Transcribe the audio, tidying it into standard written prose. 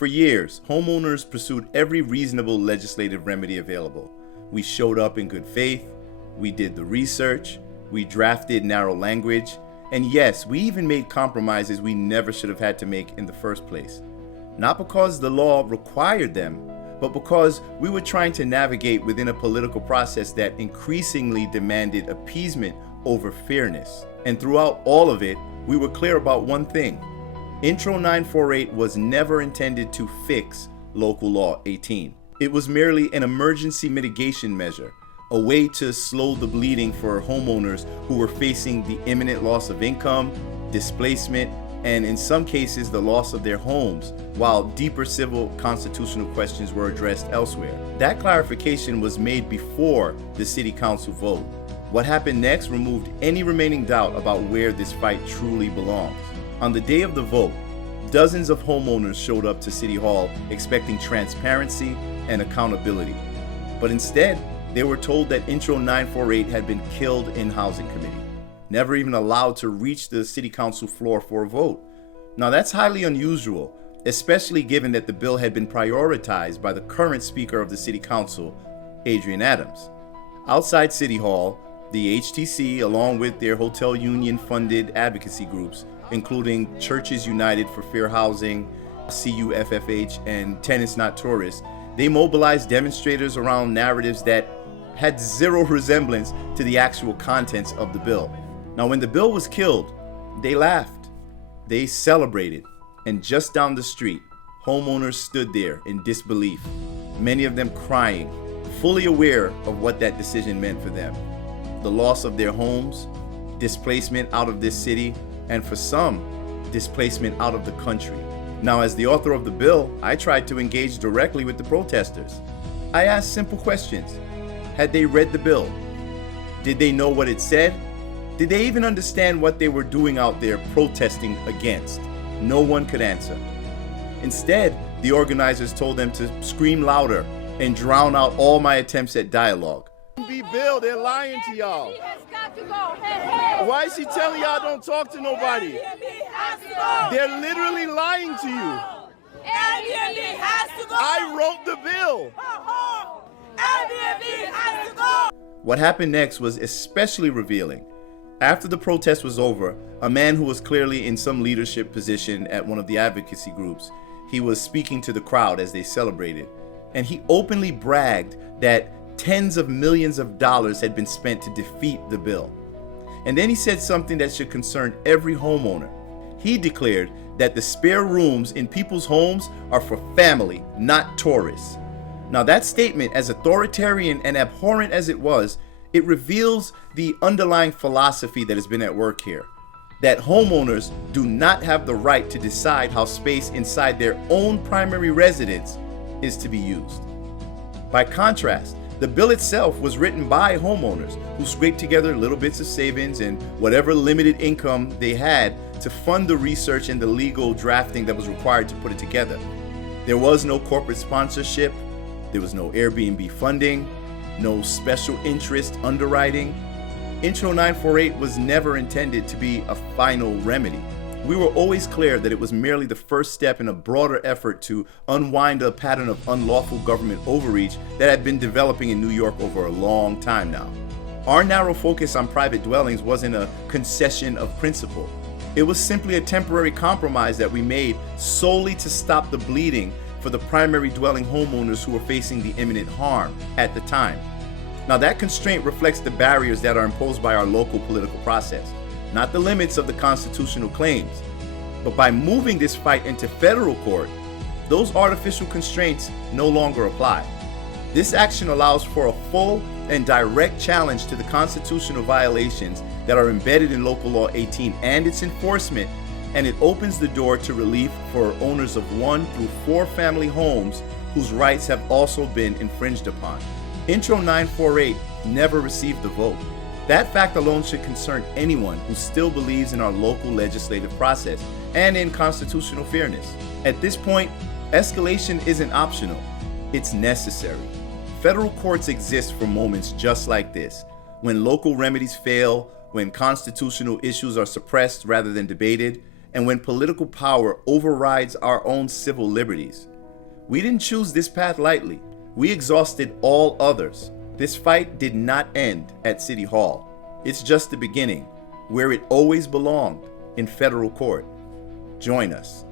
For years, homeowners pursued every reasonable legislative remedy available. We showed up in good faith, we did the research, we drafted narrow language, and yes, we even made compromises we never should have had to make in the first place. Not because the law required them, but because we were trying to navigate within a political process that increasingly demanded appeasement over fairness. And throughout all of it, we were clear about one thing. Intro 948 was never intended to fix Local Law 18. It was merely an emergency mitigation measure, a way to slow the bleeding for homeowners who were facing the imminent loss of income, displacement, and in some cases the loss of their homes, while deeper civil constitutional questions were addressed elsewhere. That clarification was made before the City Council vote. What happened next removed any remaining doubt about where this fight truly belongs. On the day of the vote, dozens of homeowners showed up to City Hall expecting transparency and accountability. But instead, they were told that Intro 948 had been killed in Housing Committee, never even allowed to reach the City Council floor for a vote. Now that's highly unusual, especially given that the bill had been prioritized by the current Speaker of the City Council, Adrian Adams. Outside City Hall, the HTC, along with their hotel union-funded advocacy groups, including Churches United for Fair Housing, CUFFH, and Tenants Not Tourists, they mobilized demonstrators around narratives that had zero resemblance to the actual contents of the bill. Now, when the bill was killed, they laughed, they celebrated, and just down the street, homeowners stood there in disbelief, many of them crying, fully aware of what that decision meant for them. The loss of their homes, displacement out of this city, and for some, displacement out of the country. Now, as the author of the bill, I tried to engage directly with the protesters. I asked simple questions. Had they read the bill? Did they know what it said? Did they even understand what they were doing out there protesting against? No one could answer. Instead, the organizers told them to scream louder and drown out all my attempts at dialogue. Bill, they're lying to y'all. Why is she telling y'all don't talk to nobody? They're literally lying to you. I wrote the bill. What happened next was especially revealing. After the protest was over, a man who was clearly in some leadership position at one of the advocacy groups, he was speaking to the crowd as they celebrated, and he openly bragged that tens of millions of dollars had been spent to defeat the bill. And then he said something that should concern every homeowner. He declared that the spare rooms in people's homes are for family, not tourists. Now that statement, as authoritarian and abhorrent as it was, it reveals the underlying philosophy that has been at work here. That homeowners do not have the right to decide how space inside their own primary residence is to be used. By contrast, the bill itself was written by homeowners who scraped together little bits of savings and whatever limited income they had to fund the research and the legal drafting that was required to put it together. There was no corporate sponsorship, there was no Airbnb funding, no special interest underwriting. Intro 948 was never intended to be a final remedy. We were always clear that it was merely the first step in a broader effort to unwind a pattern of unlawful government overreach that had been developing in New York over a long time now. Our narrow focus on private dwellings wasn't a concession of principle. It was simply a temporary compromise that we made solely to stop the bleeding for the primary dwelling homeowners who were facing the imminent harm at the time. Now that constraint reflects the barriers that are imposed by our local political process, not the limits of the constitutional claims. But by moving this fight into federal court, those artificial constraints no longer apply. This action allows for a full and direct challenge to the constitutional violations that are embedded in Local Law 18 and its enforcement, and it opens the door to relief for owners of 1 through 4 family homes whose rights have also been infringed upon. Intro 948 never received the vote. That fact alone should concern anyone who still believes in our local legislative process and in constitutional fairness. At this point, escalation isn't optional, it's necessary. Federal courts exist for moments just like this, when local remedies fail, when constitutional issues are suppressed rather than debated, and when political power overrides our own civil liberties. We didn't choose this path lightly. We exhausted all others. This fight did not end at City Hall. It's just the beginning, where it always belonged, in federal court. Join us.